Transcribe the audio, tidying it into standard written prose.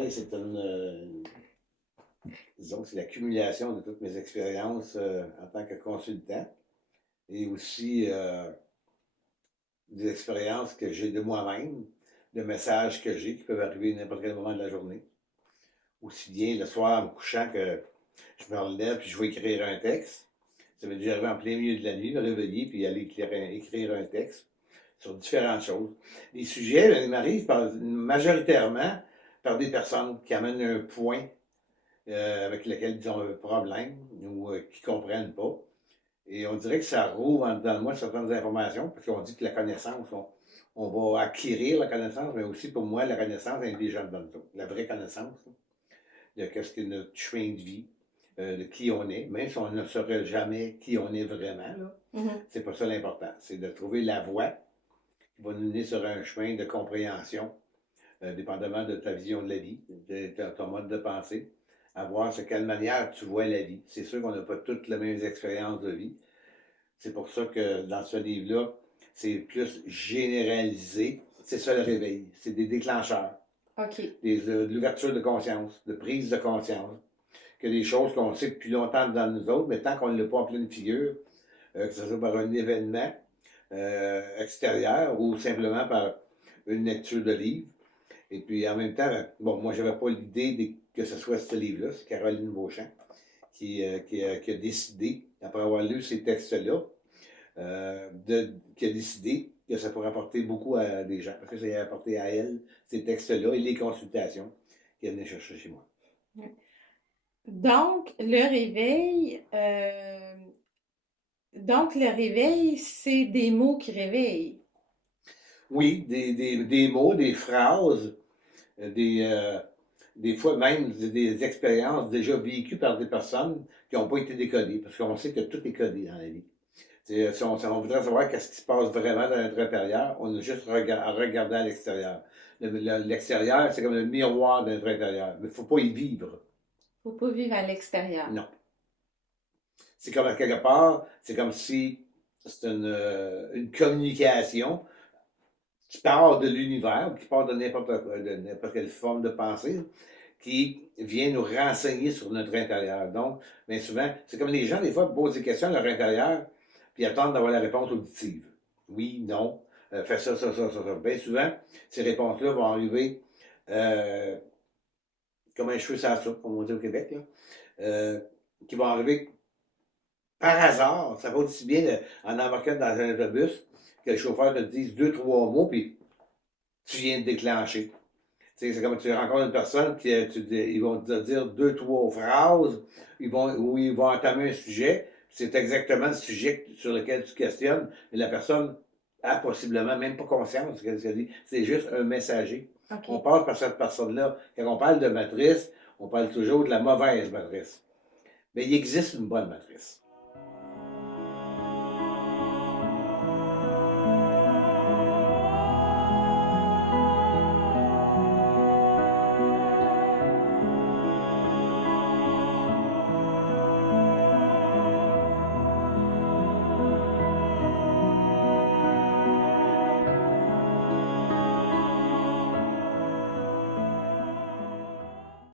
réveil, c'est disons que c'est l'accumulation de toutes mes expériences en tant que consultant et aussi des expériences que j'ai de moi-même, de messages que j'ai qui peuvent arriver à n'importe quel moment de la journée. Aussi bien le soir en me couchant que je me relève puis je vais écrire un texte. Ça m'est déjà arrivé en plein milieu de la nuit, me réveiller puis aller écrire un texte sur différentes choses. Les sujets, ben, ils m'arrivent majoritairement par des personnes qui amènent un point avec lequel ils ont un problème ou qui ne comprennent pas. Et on dirait que ça rouvre dans moi certaines informations, parce qu'on dit que la connaissance, on va acquérir la connaissance, mais aussi pour moi, la connaissance est déjà dans le dos. La vraie connaissance, là, de qu'est-ce que notre chemin de vie, de qui on est, même si on ne saurait jamais qui on est vraiment, là, c'est pas ça l'important. C'est de trouver la voie qui va nous mener sur un chemin de compréhension, dépendamment de ta vision de la vie, de ton mode de pensée, à voir de quelle manière tu vois la vie. C'est sûr qu'on n'a pas toutes les mêmes expériences de vie. C'est pour ça que dans ce livre-là, c'est plus généralisé. C'est ça le réveil. C'est des déclencheurs. OK. De l'ouverture de conscience, de prise de conscience. Que des choses qu'on sait depuis longtemps dans nous autres, mais tant qu'on ne l'a pas en pleine figure, que ce soit par un événement extérieur ou simplement par une lecture de livre. Et puis en même temps, bon, moi, je n'avais pas l'idée que ce soit ce livre-là, c'est Caroline Beauchamp qui a décidé, après avoir lu ces textes-là, qui a décidé que ça pourrait apporter beaucoup à des gens, parce que ça a apporté à elle ces textes-là et les consultations qu'elle venait chercher chez moi. Donc, le réveil, c'est des mots qui réveillent. Oui, des mots, des phrases, des fois même des expériences déjà vécues par des personnes qui n'ont pas été décodées, parce qu'on sait que tout est codé dans la vie. Si on voudrait savoir qu'est-ce qui se passe vraiment dans notre intérieur, on a juste à regarder à l'extérieur. L'extérieur, c'est comme le miroir de notre intérieur, mais il ne faut pas y vivre. Faut pas vivre à l'extérieur. Non. C'est comme à quelque part, c'est comme si c'est une communication qui part de l'univers, qui part de n'importe quelle forme de pensée, qui vient nous renseigner sur notre intérieur. Donc, bien souvent, c'est comme les gens, des fois, posent des questions à leur intérieur, puis attendent d'avoir la réponse auditive. Oui, non, fais ça, ça, ça, ça, ça. Bien souvent, ces réponses-là vont arriver comme un cheveu sur la soupe, comme on dit au Québec, là, qui vont arriver par hasard. Ça va aussi bien en embarquant dans un autobus que le chauffeur te dise deux, trois mots, puis tu viens de déclencher. C'est comme tu rencontres une personne, puis ils vont te dire deux, trois phrases, où ils vont entamer un sujet. C'est exactement le sujet sur lequel tu questionnes, mais la personne a possiblement même pas conscience de ce qu'elle dit. C'est juste un messager. OK. On passe par cette personne-là. Quand on parle de matrice, on parle toujours de la mauvaise matrice. Mais il existe une bonne matrice.